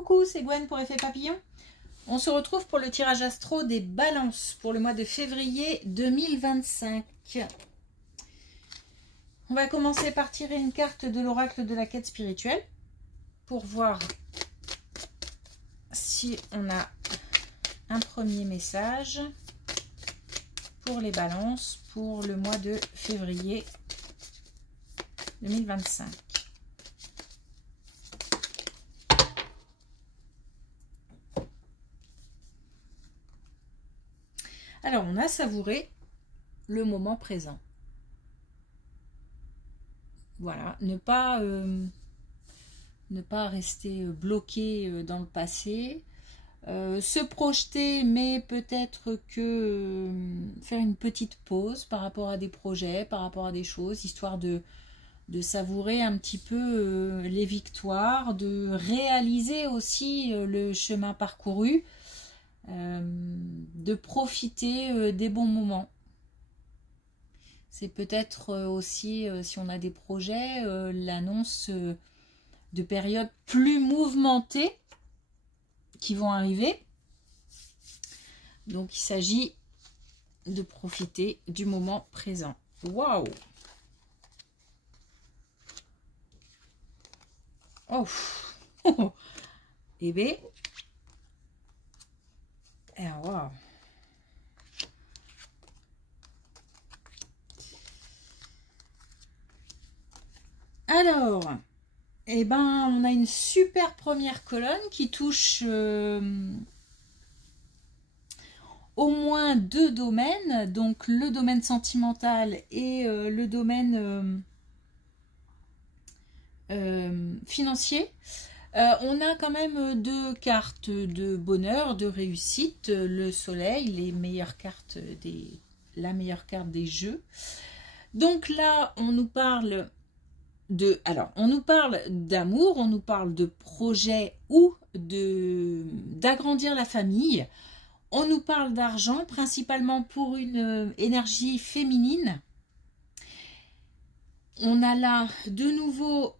Coucou, c'est Gwen pour Effet Papillon. On se retrouve pour le tirage astro des balances pour le mois de février 2025. On va commencer par tirer une carte de l'oracle de la quête spirituelle pour voir si on a un premier message pour les balances pour le mois de février 2025. Alors, on a savouré le moment présent. Voilà, ne pas rester bloqué dans le passé, se projeter, mais peut-être que faire une petite pause par rapport à des projets, par rapport à des choses, histoire de savourer un petit peu les victoires, de réaliser aussi le chemin parcouru, de profiter des bons moments. C'est peut-être aussi, si on a des projets, l'annonce de périodes plus mouvementées qui vont arriver. Donc, il s'agit de profiter du moment présent. Waouh! Oh! Eh bien, waouh! Alors, eh ben, on a une super première colonne qui touche au moins deux domaines, donc le domaine sentimental et le domaine financier. On a quand même deux cartes de bonheur, de réussite, le soleil, les meilleures cartes la meilleure carte des jeux. Donc là, on nous parle on nous parle d'amour, on nous parle de projet ou d'agrandir la famille. On nous parle d'argent, principalement pour une énergie féminine. On a là de nouveau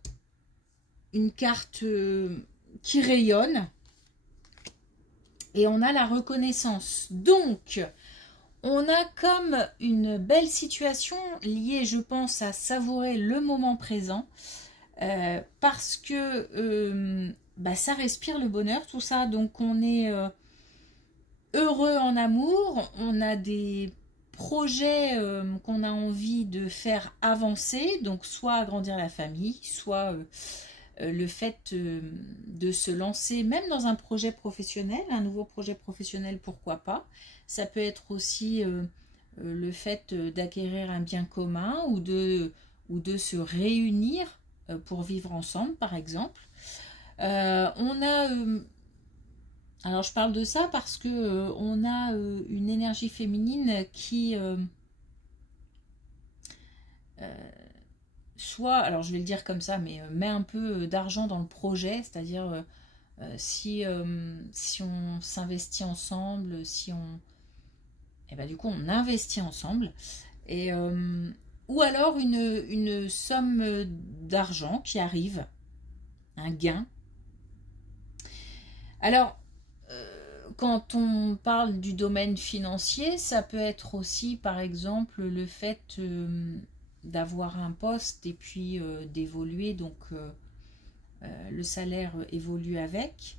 une carte qui rayonne. Et on a la reconnaissance. Donc, on a comme une belle situation liée, je pense, à savourer le moment présent. Parce que ça respire le bonheur, tout ça. Donc, on est heureux en amour. On a des projets qu'on a envie de faire avancer. Donc, soit agrandir la famille, soit le fait de se lancer même dans un projet professionnel, un nouveau projet professionnel, pourquoi pas. Ça peut être aussi le fait d'acquérir un bien commun ou de se réunir pour vivre ensemble, par exemple. On a... alors, je parle de ça parce que on a une énergie féminine qui... soit, alors je vais le dire comme ça, mais met un peu d'argent dans le projet, c'est-à-dire si on s'investit ensemble, et ben du coup on investit ensemble, et ou alors une somme d'argent qui arrive, un gain. Alors quand on parle du domaine financier, ça peut être aussi par exemple le fait d'avoir un poste et puis d'évoluer, donc le salaire évolue avec,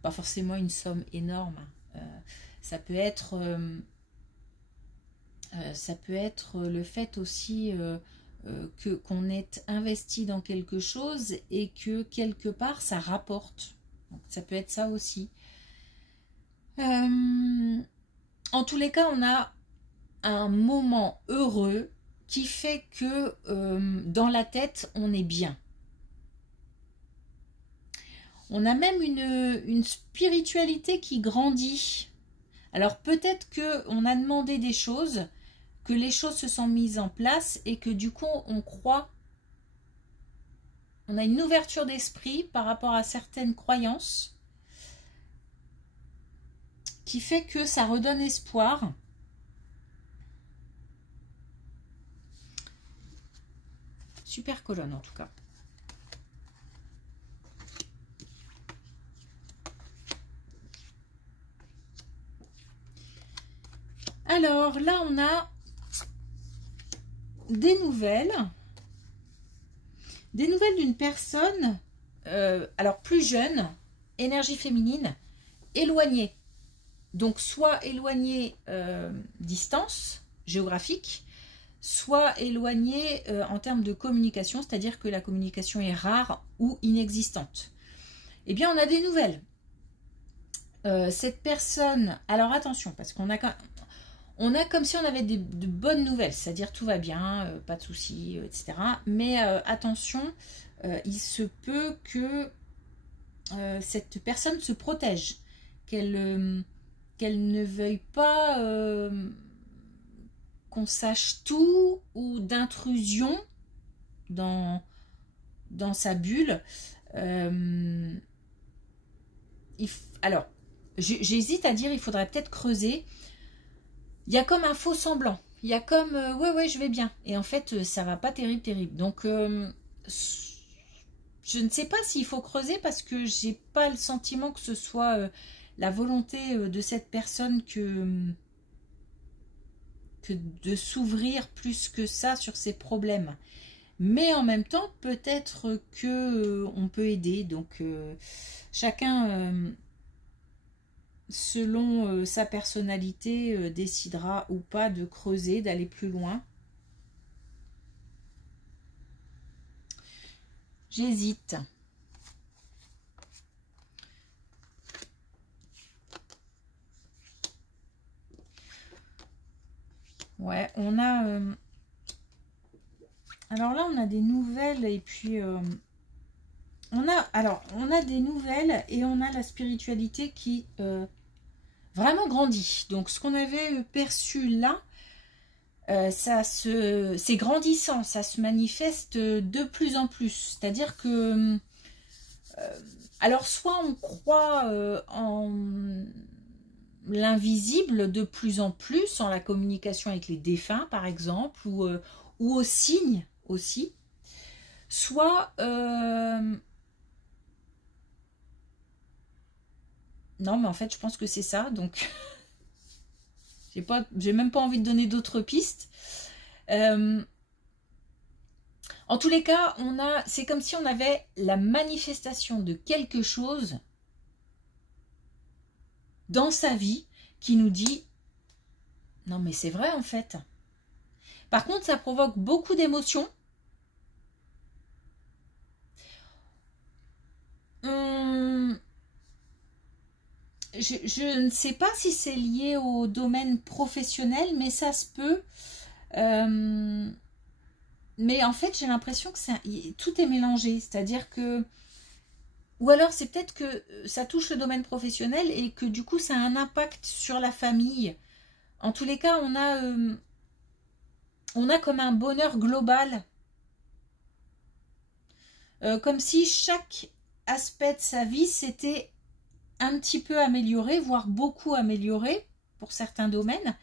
pas forcément une somme énorme. Ça peut être le fait aussi qu'on est investi dans quelque chose et que quelque part ça rapporte. Donc, ça peut être ça aussi. En tous les cas, on a un moment heureux qui fait que dans la tête, on est bien. On a même une spiritualité qui grandit. Alors peut-être qu'on a demandé des choses, que les choses se sont mises en place et que du coup on croit, on a une ouverture d'esprit par rapport à certaines croyances qui fait que ça redonne espoir. Super colonne en tout cas. Alors là, on a des nouvelles d'une personne, alors plus jeune, énergie féminine, éloignée. Donc soit éloignée distance géographique, soit éloignée en termes de communication, c'est-à-dire que la communication est rare ou inexistante. Eh bien, on a des nouvelles. Cette personne, alors attention, parce qu'on a comme si on avait de bonnes nouvelles, c'est-à-dire tout va bien, pas de soucis, etc. Mais attention, il se peut que cette personne se protège, qu'elle ne veuille pas qu'on sache tout ou d'intrusion dans sa bulle. Alors, j'hésite à dire, il faudrait peut-être creuser. Il y a comme un faux semblant. Il y a comme, ouais, je vais bien. Et en fait, ça va pas terrible. Donc, je ne sais pas s'il faut creuser parce que j'ai pas le sentiment que ce soit la volonté de cette personne que de s'ouvrir plus que ça sur ses problèmes. Mais en même temps, peut-être que on peut aider. Donc, chacun, selon sa personnalité, décidera ou pas de creuser, d'aller plus loin. J'hésite. Ouais, on a... alors là, on a des nouvelles et puis... on a des nouvelles et on a la spiritualité qui vraiment grandit. Donc, ce qu'on avait perçu là, c'est grandissant, ça se manifeste de plus en plus. C'est-à-dire que... alors, soit on croit en l'invisible de plus en plus, en la communication avec les défunts, par exemple, ou aux signes aussi. Soit... non, mais en fait, je pense que c'est ça. Donc, j'ai même pas envie de donner d'autres pistes. En tous les cas, c'est comme si on avait la manifestation de quelque chose dans sa vie qui nous dit non, mais c'est vrai en fait. Par contre, ça provoque beaucoup d'émotions. Je ne sais pas si c'est lié au domaine professionnel, mais ça se peut. Mais en fait, j'ai l'impression que tout est mélangé. C'est-à-dire que... Ou alors, c'est peut-être que ça touche le domaine professionnel et que du coup, ça a un impact sur la famille. En tous les cas, on a comme un bonheur global. Comme si chaque aspect de sa vie s'était un petit peu amélioré, voire beaucoup amélioré pour certains domaines.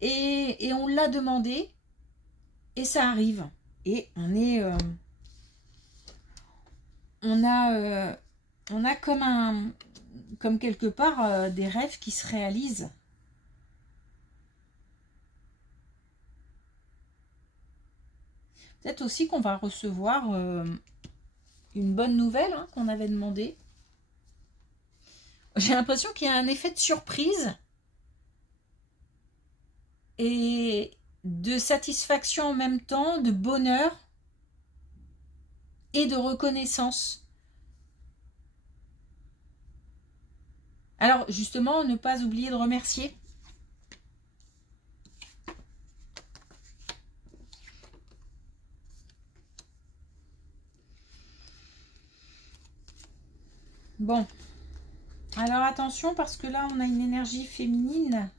Et on l'a demandé et ça arrive. Et on est... on a comme quelque part des rêves qui se réalisent. Peut-être aussi qu'on va recevoir une bonne nouvelle qu'on avait demandé. J'ai l'impression qu'il y a un effet de surprise et de satisfaction en même temps, de bonheur et de reconnaissance. Alors justement, ne pas oublier de remercier. Bon, alors attention parce que là on a une énergie féminine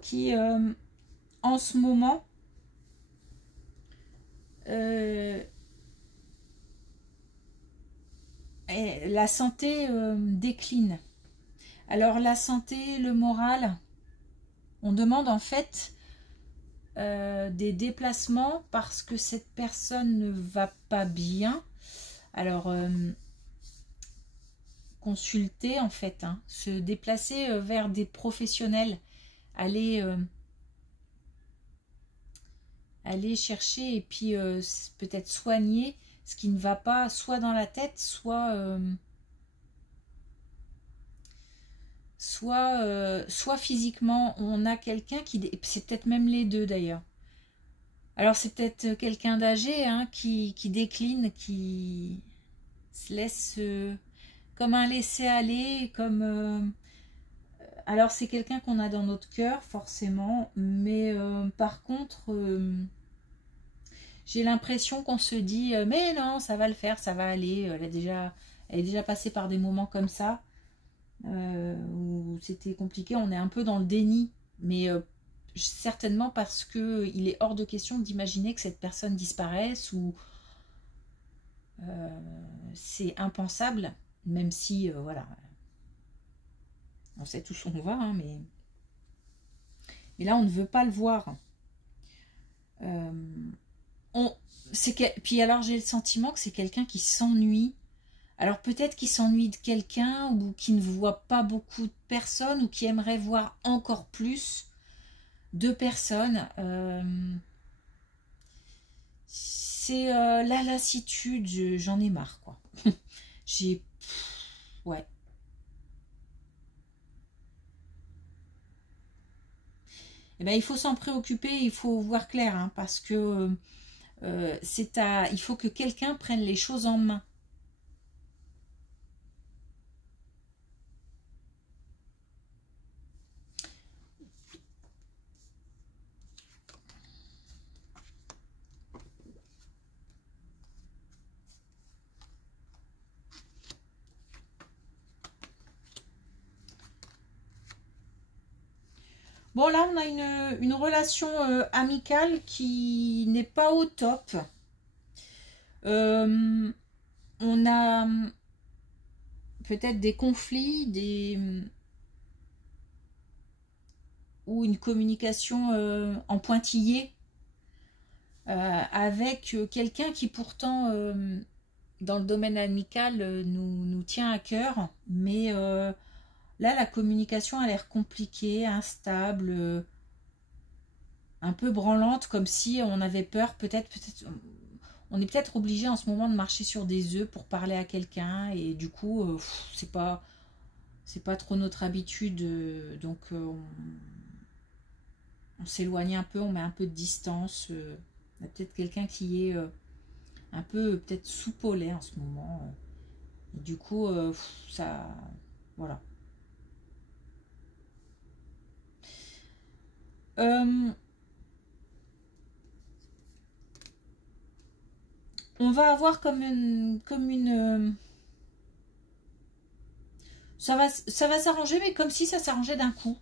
qui en ce moment la santé décline. Alors la santé, le moral, on demande en fait des déplacements parce que cette personne ne va pas bien. Alors consulter en fait, hein, se déplacer vers des professionnels, aller, aller chercher et puis peut-être soigner ce qui ne va pas, soit dans la tête, soit physiquement. On a quelqu'un qui, c'est peut-être même les deux d'ailleurs. Alors c'est peut-être quelqu'un d'âgé, hein, qui décline, qui se laisse comme un laisser-aller, comme... alors c'est quelqu'un qu'on a dans notre cœur forcément, mais par contre, j'ai l'impression qu'on se dit mais non, ça va le faire, ça va aller. Elle est déjà passée par des moments comme ça où c'était compliqué. On est un peu dans le déni, mais certainement parce que il est hors de question d'imaginer que cette personne disparaisse ou c'est impensable, même si voilà, on sait tous où on va, hein, mais là on ne veut pas le voir. Puis alors j'ai le sentiment que c'est quelqu'un qui s'ennuie. Alors peut-être qu'il s'ennuie de quelqu'un ou qui ne voit pas beaucoup de personnes ou qui aimerait voir encore plus de personnes. C'est la lassitude, j'en ai marre quoi. J'ai... Ouais. Eh ben, il faut s'en préoccuper, il faut voir clair, hein, parce que il faut que quelqu'un prenne les choses en main. Bon, là, on a une relation amicale qui n'est pas au top. On a peut-être des conflits, ou une communication en pointillé avec quelqu'un qui pourtant, dans le domaine amical, nous tient à cœur. Mais là, la communication a l'air compliquée, instable, un peu branlante, comme si on avait peur, peut-être, on est peut-être obligé en ce moment de marcher sur des œufs pour parler à quelqu'un, et du coup, c'est pas trop notre habitude, donc on s'éloigne un peu, on met un peu de distance. Il y a peut-être quelqu'un qui est un peu peut-être sous au lait en ce moment, et du coup, ça, voilà. On va avoir comme une ça va s'arranger, mais comme si ça s'arrangeait d'un coup.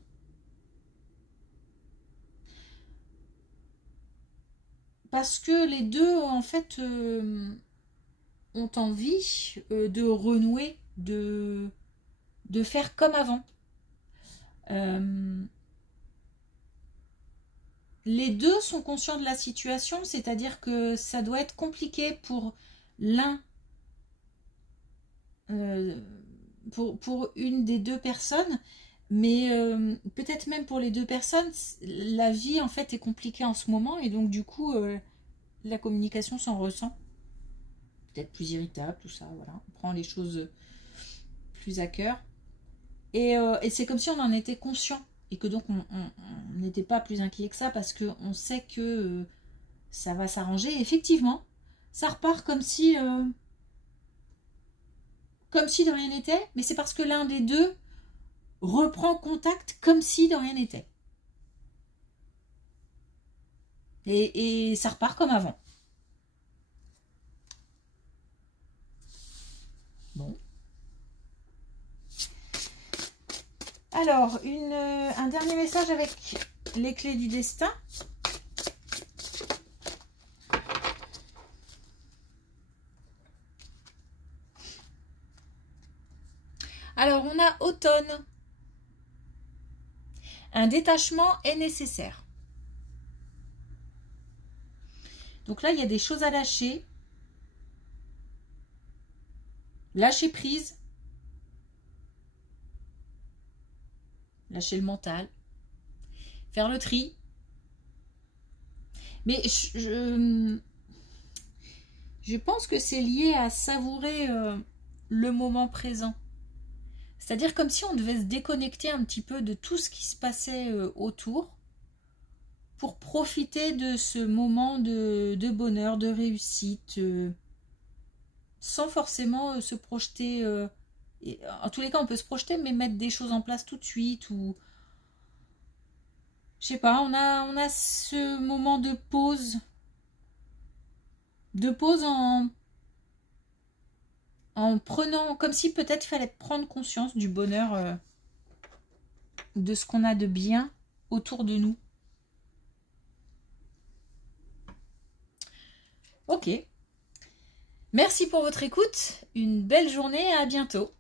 Parce que les deux, en fait, ont envie de renouer, de faire comme avant. Les deux sont conscients de la situation, c'est-à-dire que ça doit être compliqué pour l'un, pour une des deux personnes, mais peut-être même pour les deux personnes, la vie en fait est compliquée en ce moment, et donc du coup la communication s'en ressent. Peut-être plus irritable, tout ça, voilà. On prend les choses plus à cœur. Et c'est comme si on en était conscient. Et que donc on n'était pas plus inquiet que ça, parce qu'on sait que ça va s'arranger. Et effectivement, ça repart comme si de rien n'était. Mais c'est parce que l'un des deux reprend contact comme si de rien n'était. Et ça repart comme avant. Bon. Alors, un dernier message avec les clés du destin. Alors, on a automne. Un détachement est nécessaire. Donc là, il y a des choses à lâcher. Lâcher prise. lâcher le mental, faire le tri. Mais je pense que c'est lié à savourer le moment présent. C'est-à-dire comme si on devait se déconnecter un petit peu de tout ce qui se passait autour pour profiter de ce moment de bonheur, de réussite, sans forcément se projeter. En tous les cas, on peut se projeter, mais mettre des choses en place tout de suite. Ou je sais pas, on a ce moment de pause. De pause en prenant, comme si peut-être il fallait prendre conscience du bonheur, de ce qu'on a de bien autour de nous. Ok. Merci pour votre écoute, une belle journée et à bientôt.